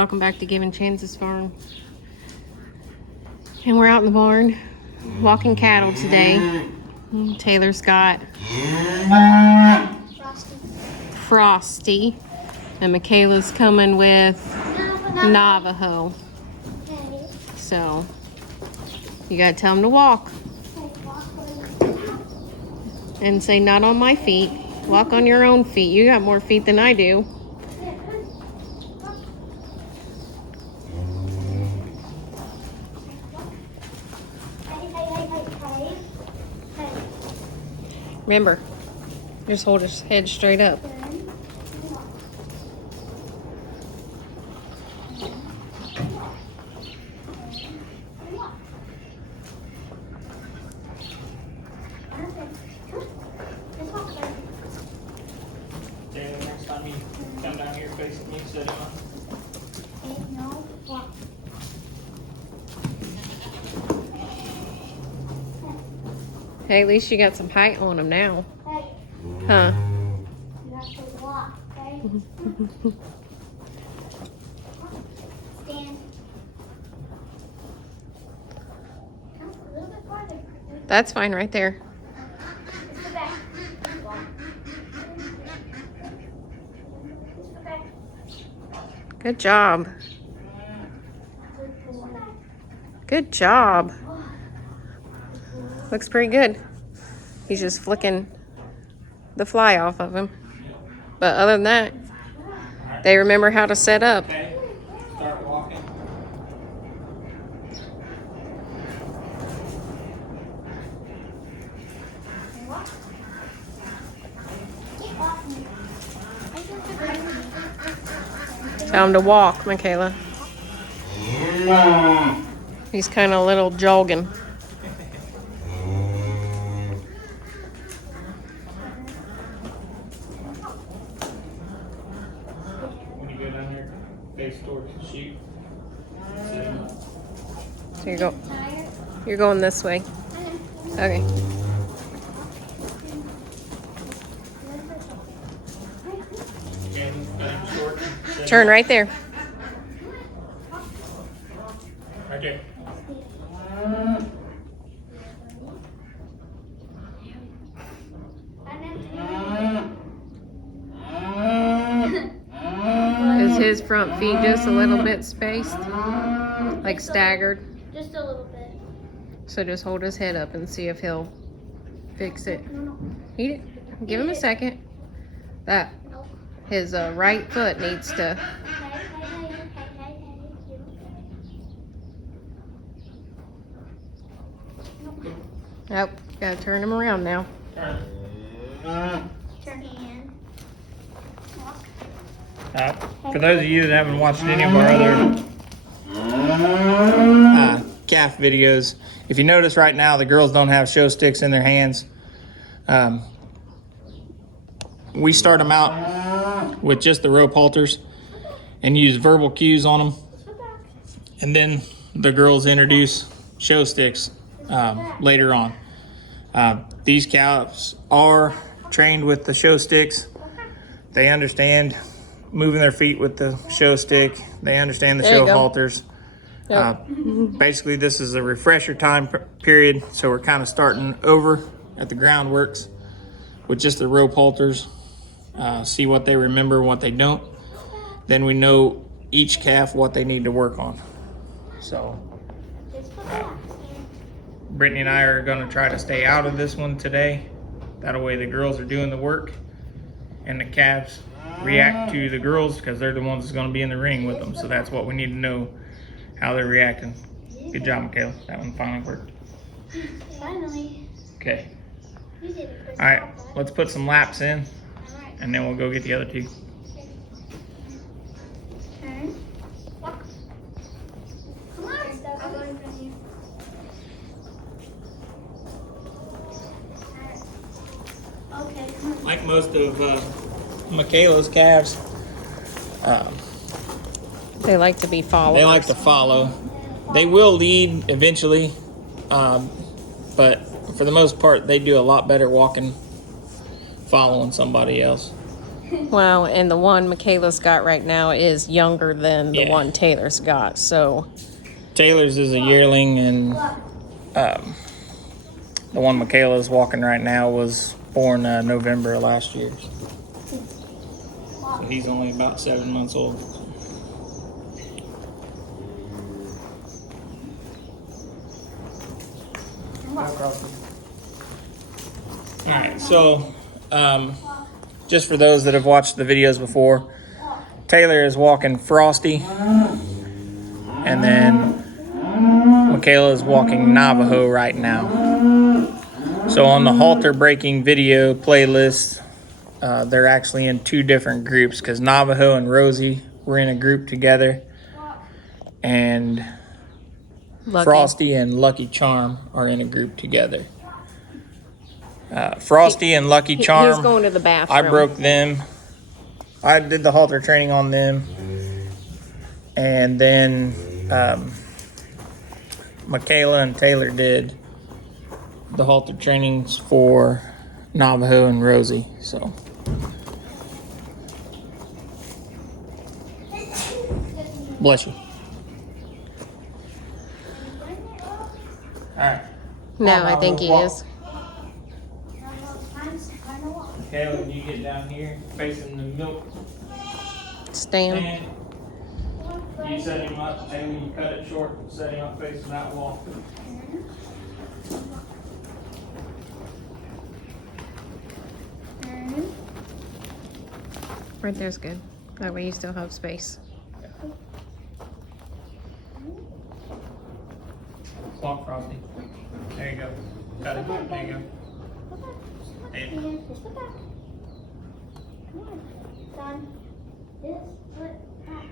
welcome back to Giving Chances Farm. And we're out in the barn walking cattle today. Taylor's got Frosty, and Michaela's coming with Navajo. So you gotta tell them to walk and say, not on my feet. Walk on your own feet. You got more feet than I do. Remember, just hold his head straight up. Next time you come down here facing me, sit down. Hey, at least you got some height on him now. Huh? You have to walk, okay? Stand. Come a little bit farther. That's fine right there. Let's go back. Walk. Let's go back. Good job. Let's go back. Good job. Looks pretty good. He's just flicking the fly off of him. But other than that, they remember how to set up. Okay, start walking. Keep walking. Tell him to walk, Michaela. He's kind of a little jogging. When you go down there, face towards the sheep. Sit down. So you go. You're going this way. Okay. Chin, cut him short. Sit Turn right there. right there. Is his front feet just a little bit spaced? Like staggered? Just a little bit. So just hold his head up and see if he'll fix it. No. Give him a second. That his right foot needs to. Nope, gotta turn him around now. Turn. Turn hand. Walk. For those of you that haven't watched any of our other calf videos, if you notice right now, the girls don't have show sticks in their hands. We start them out with just the rope halters and use verbal cues on them. And then the girls introduce show sticks later on. These calves are trained with the show sticks. They understand moving their feet with the show stick. They understand the There you show go. halters. Yep. Basically, this is a refresher time period, so we're kind of starting over at the groundworks with just the rope halters. See what they remember, what they don't. Then we know each calf what they need to work on. So Brittany and I are going to try to stay out of this one today. That way the girls are doing the work and the calves react to the girls because they're the ones that's going to be in the ring with them. So that's what we need to know, how they're reacting. Good job, Michaela. That one finally worked. Finally. Okay. You did it. All right, let's put some laps in Alright. and then we'll go get the other two. Turn. Walk. Come on. I'll go in front of you. Okay, come on. Like most of Michaela's calves, They like to be followers. they like to follow. They will lead eventually, but for the most part, they do a lot better walking, following somebody else. Well, and the one Michaela's got right now is younger than the Yeah. one Taylor's got. So Taylor's is a yearling, and the one Michaela's walking right now was born November of last year. So he's only about 7 months old. Alright, so just for those that have watched the videos before, Taylor is walking Frosty, and then Michaela is walking Navajo right now. So on the halter breaking video playlist, they're actually in two different groups because Navajo and Rosie were in a group together, and Lucky. Frosty and Lucky Charm are in a group together. Frosty and Lucky Charm, He's going to the bathroom. I broke them. I did the halter training on them. And then Michaela and Taylor did the halter trainings for Navajo and Rosie. So bless you. Alright. No, I think he is. Michaela, when you get down here facing the milk Stand. stand, you set him up, Taylor, you cut it short, set him up facing that wall. Right there's good. That way you still have space. Walk, Frosty. There you go. Cut it. There you go. Hey. Just put back. Come on. Done. This foot back.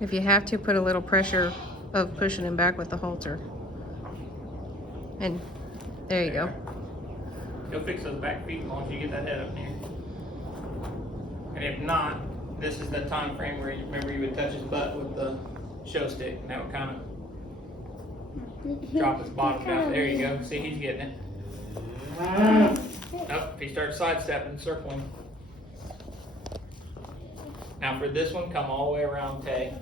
If you have to, put a little pressure of pushing him back with the halter. And there you go. Go fix those back feet as long as you get that head up there. And if not, this is the time frame where you remember you would touch his butt with the show stick, and that would kind of drop his bottom down. There you go. See, he's getting it. Nope, if he starts sidestepping, circling. Now for this one, come all the way around Tay.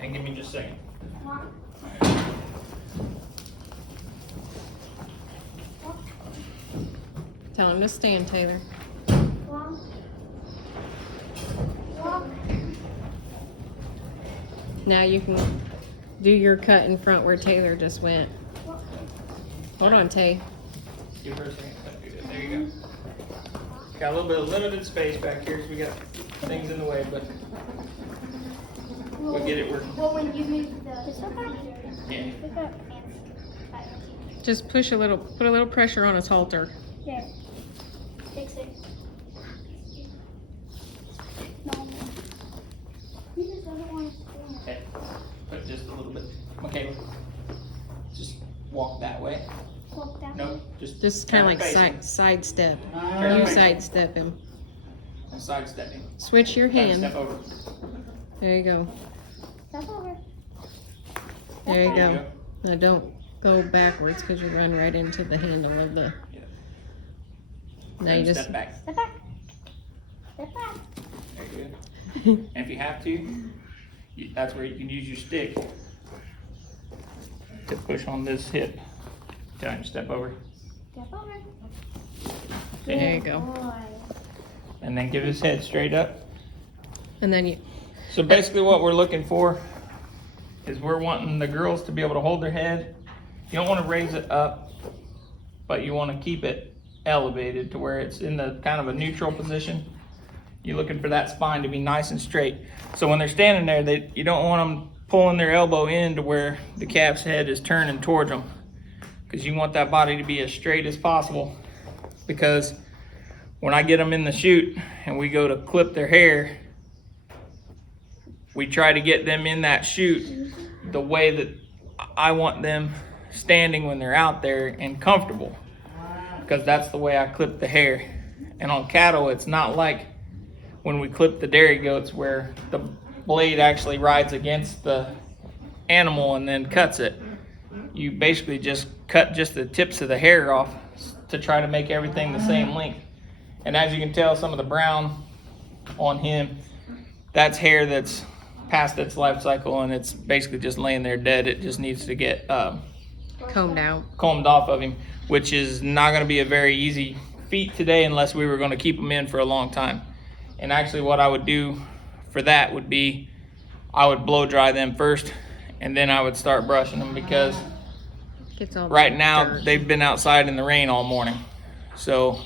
And give me just a second. Tell him to stand, Taylor. Walk. Walk. Now you can do your cut in front where Taylor just went. Hold on, Tay. Give her a second. There you go. Got a little bit of limited space back here because we got things in the way, but we'll get it working. Well, when you move the... Yeah. Pick up. Just push a little, put a little pressure on his halter. There. Fix it. No. He just doesn't want to stand. Okay. Put just a little bit. Okay. Just walk that way. Walk down. Nope. Just kind of like face. sidestep. Turn You face. sidestep him. And sidestepping. Switch your hand. Step over. There you go. Step over. There you There you go. Now don't go backwards because you run right into the handle of the. Yeah. Now you just. Step back. Step back. Step back. There you go. And if you have to, that's where you can use your stick to push on this hip. Tell him to step over. Step over. There you go. Boy. And then give his head straight up. And then you. So basically what we're looking for is we're wanting the girls to be able to hold their head. You don't want to raise it up, but you want to keep it elevated to where it's in the kind of a neutral position. You're looking for that spine to be nice and straight. So when they're standing there, you don't want them pulling their elbow in to where the calf's head is turning towards them, because you want that body to be as straight as possible. Because when I get them in the chute and we go to clip their hair, we try to get them in that chute the way that I want them standing when they're out there and comfortable, because that's the way I clip the hair. And on cattle, it's not like when we clip the dairy goats where the blade actually rides against the animal and then cuts it. You basically just cut just the tips of the hair off to try to make everything the same length. And as you can tell, some of the brown on him, that's hair that's past its life cycle and it's basically just laying there dead. It just needs to get Combed out. combed off of him, which is not going to be a very easy feat today unless we were going to keep him in for a long time. And actually what I would do for that would be I would blow dry them first and then I would start brushing them, because Gets all right the now dirt. they've been outside in the rain all morning, so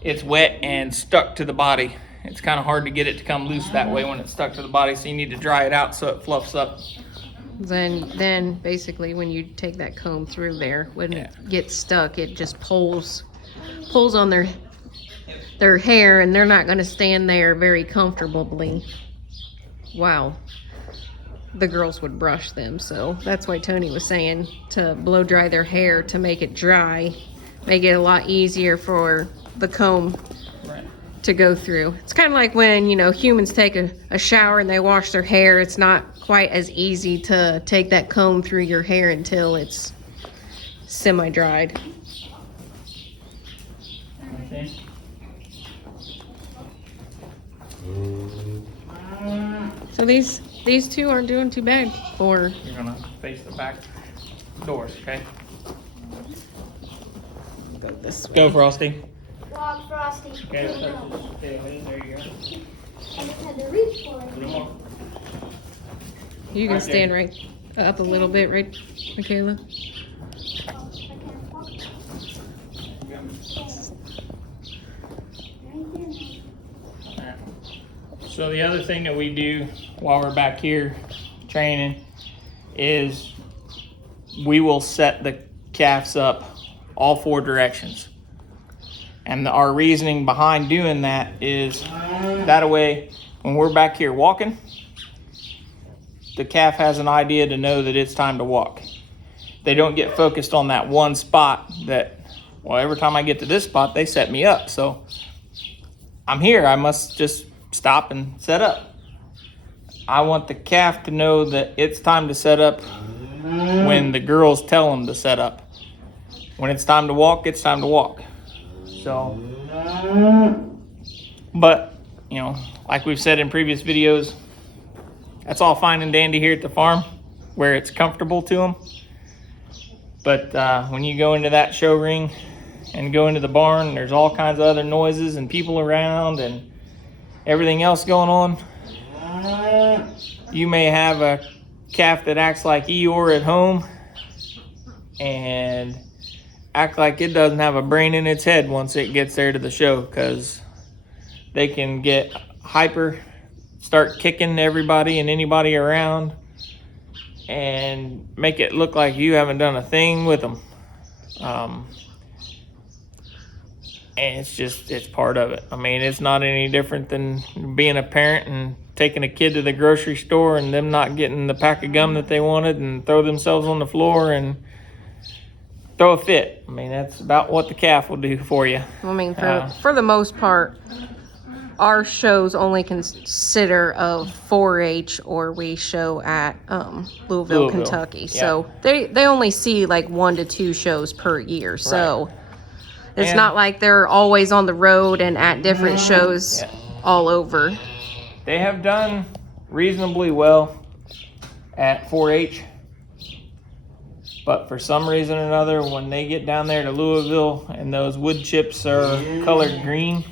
it's wet and stuck to the body. It's kind of hard to get it to come loose that way when it's stuck to the body, so you need to dry it out so it fluffs up. Then basically when you take that comb through there, when Yeah. it gets stuck, it just pulls on their hair, and they're not going to stand there very comfortably. Wow. The girls would brush them, so that's why Tony was saying to blow dry their hair to make it dry, make it a lot easier for the comb Right. to go through. It's kind of like when, humans take a shower and they wash their hair. It's not quite as easy to take that comb through your hair until it's semi-dried. Okay. So these two aren't doing too bad for... You're gonna face the back doors, okay? Go this way. Go, Frosty. Walk, Frosty. Okay, There you go. there you go. I just had to reach for A it. little more. You can Right there. stand right up a little bit, right, Michaela? Oh, I can't walk. Right there now. Alright. So the other thing that we do while we're back here training is we will set the calves up all 4 directions. And our reasoning behind doing that is that way when we're back here walking, the calf has an idea to know that it's time to walk. They don't get focused on that one spot that, well, every time I get to this spot, they set me up. So I'm here, I must just stop and set up. I want the calf to know that it's time to set up when the girls tell them to set up. When it's time to walk, it's time to walk. So, but, like we've said in previous videos, that's all fine and dandy here at the farm where it's comfortable to them. But when you go into that show ring and go into the barn, there's all kinds of other noises and people around and everything else going on. You may have a calf that acts like Eeyore at home and act like it doesn't have a brain in its head once it gets there to the show, because they can get hyper, start kicking everybody and anybody around, and make it look like you haven't done a thing with them. And it's part of it. I mean, it's not any different than being a parent and taking a kid to the grocery store and them not getting the pack of gum that they wanted and throw themselves on the floor and throw a fit. I mean, that's about what the calf will do for you. I mean, for the most part, our shows only consider of 4-H, or we show at Louisville, Kentucky. Yeah. So they only see like 1 to 2 shows per year. So it's And- not like they're always on the road and at different shows all over. They have done reasonably well at 4-H, but for some reason or another, when they get down there to Louisville and those wood chips are colored green,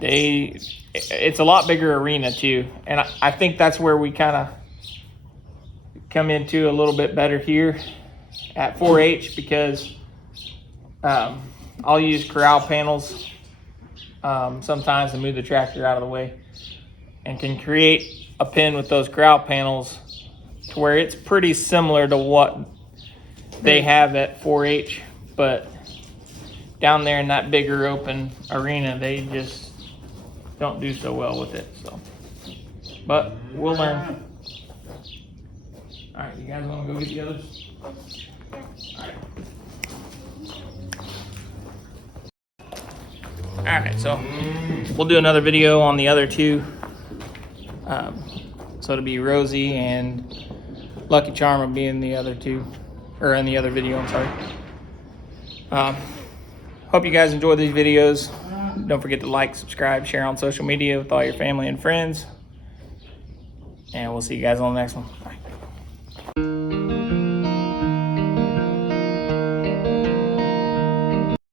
it's a lot bigger arena too. And I think that's where we kind of come into a little bit better here at 4-H, because I'll use corral panels sometimes to move the tractor out of the way, and can create a pen with those corral panels to where it's pretty similar to what they have at 4-H, but down there in that bigger open arena, they just don't do so well with it. So, but we'll learn. All right, you guys want to go get the others? All right. All right, so we'll do another video on the other 2. So it'll be Rosie and Lucky Charm will be in the other 2, or in the other video, I'm sorry. Hope you guys enjoy these videos. Don't forget to like, subscribe, share on social media with all your family and friends. And we'll see you guys on the next one. Bye.